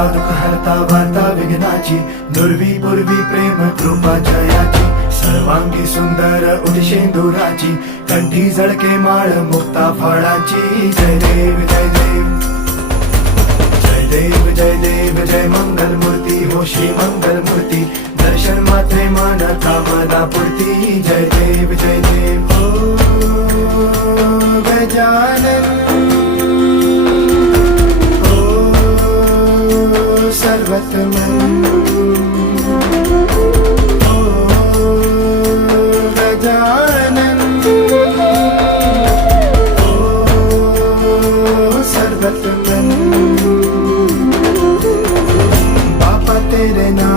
हरता दुःख हरता वार्ता विघ्नाची, दुर्वी पूर्वी प्रेम कृपा जयाची, सर्वांगी सुंदर उदिशेंदुराची, कंठी झळके माळ मुक्ता फळाची. जय देव जय देव जय देव जय देव जय मंगल मूर्ती हो श्री मंगल मूर्ती, दर्शन मात्रे मन कामना पूर्ती. जय देव जय देव हो गजानन हो सर्वतमन हो गजानन हो सर्वतमन. बापा तेरे नाम